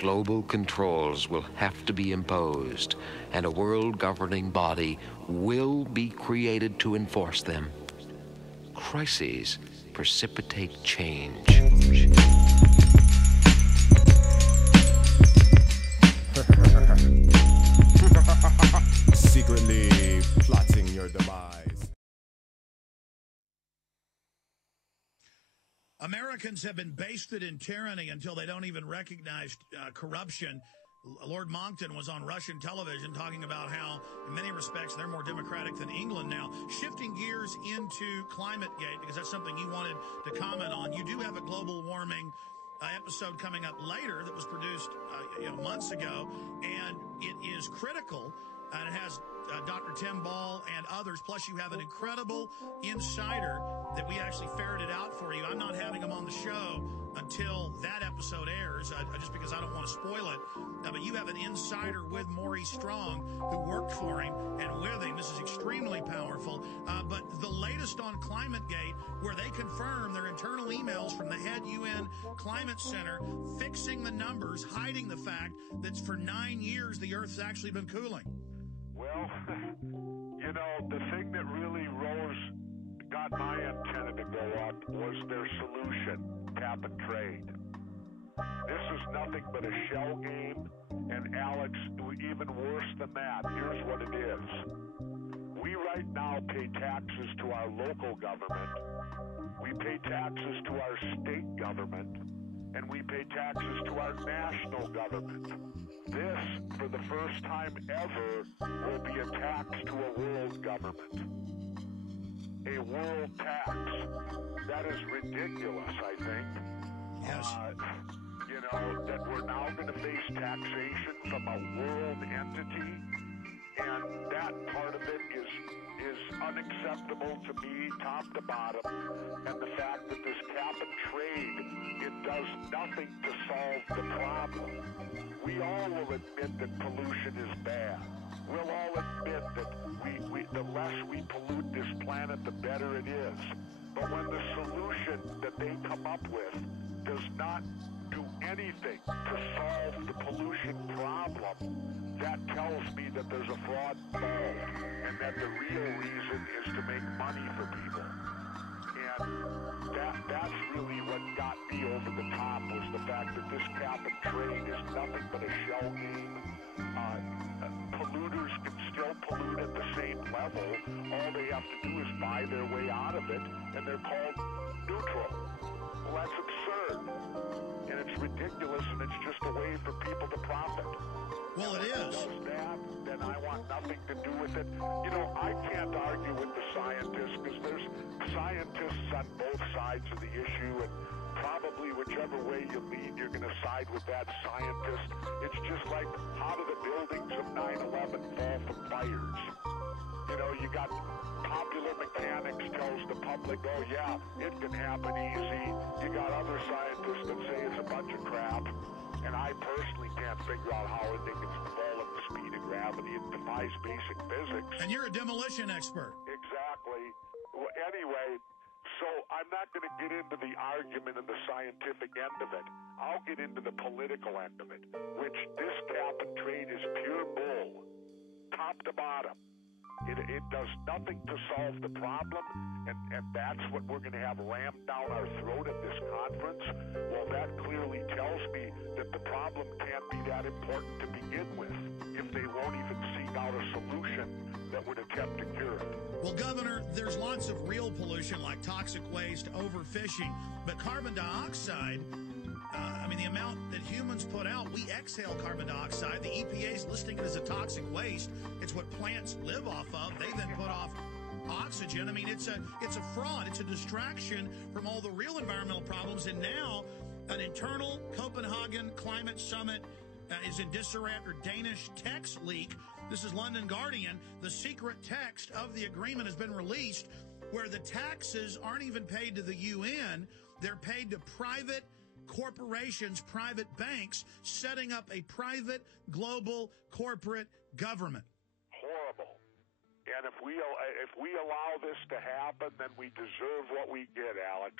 Global controls will have to be imposed, and a world governing body will be created to enforce them. Crises precipitate change. Secretly plotting your demise. Americans have been basted in tyranny until they don't even recognize corruption. Lord Monckton was on Russian television talking about how, in many respects, they're more democratic than England now. Shifting gears into ClimateGate, because that's something you wanted to comment on. You do have a global warming episode coming up later that was produced months ago, and it is critical, and it has Dr. Tim Ball and others, plus you have an incredible insider that we actually ferreted out for you. I'm not having him on the show until that episode airs, just because I don't want to spoil it. But you have an insider with Maurice Strong who worked for him and with him. This is extremely powerful. But the latest on ClimateGate, where they confirm their internal emails from the head UN Climate Center, fixing the numbers, hiding the fact that for 9 years the Earth's actually been cooling. Well, the thing that really got my antenna to go up was their solution, cap and trade. This is nothing but a shell game, and Alex, even worse than that, here's what it is. We right now pay taxes to our local government, we pay taxes to our state government, and we pay taxes to our national government. This, for the first time ever, will be a tax to a world government. A world tax. That is ridiculous, I think. Yes. That we're now going to face taxation from a world entity, and that part of it is unacceptable to me, top to bottom. And the fact that this cap and trade, it does nothing to solve the problem. We all will admit that pollution is bad. We'll all admit that the less we pollute this planet, the better it is. But when the solution that they come up with does not do anything to solve the pollution problem, that tells me that there's a fraud involved, and that the real reason is to make money for people. And that's really what got me over the top, was the fact that this cap and trade is nothing but a shell game. Polluters can still pollute at the same level. All they have to do is buy their way out of it, and they're called neutral. Well, that's absurd, and it's ridiculous, and it's just a way for people to profit. Well, it is. If it does that, then I want nothing to do with it. I can't argue with the scientists, because there's scientists on both sides of the issue, and probably whichever way you lean, you're going to side with that scientist. It's just like, how do the buildings of 9/11 fall from fires? You got popular mechanics tells the public, oh yeah, it can happen easy. You got other scientists that say it's a bunch of crap. And I personally can't figure out how they can fall at the speed of gravity. It defies basic physics. And you're a demolition expert. Exactly. Well, anyway, so I'm not going to get into the argument and the scientific end of it. I'll get into the political end of it, which this cap and trade is pure bull, top to bottom. It does nothing to solve the problem, and that's what we're going to have rammed down our throat at this conference. Well, that clearly tells me that the problem can't be that important to begin with if they won't even seek out a solution that would attempt to cure it. Well, Governor, there's lots of real pollution like toxic waste, overfishing, but carbon dioxide, the amount that humans put out, we exhale carbon dioxide. The EPA is listing it as a toxic waste. It's what plants live off of. They then put off oxygen. It's a fraud. It's a distraction from all the real environmental problems. And now an internal Copenhagen climate summit is in disarray after Danish text leak. This is London Guardian. The secret text of the agreement has been released where the taxes aren't even paid to the UN. They're paid to private corporations, private banks, setting up a private global corporate government. Horrible. And if we allow this to happen, then we deserve what we get, Alex.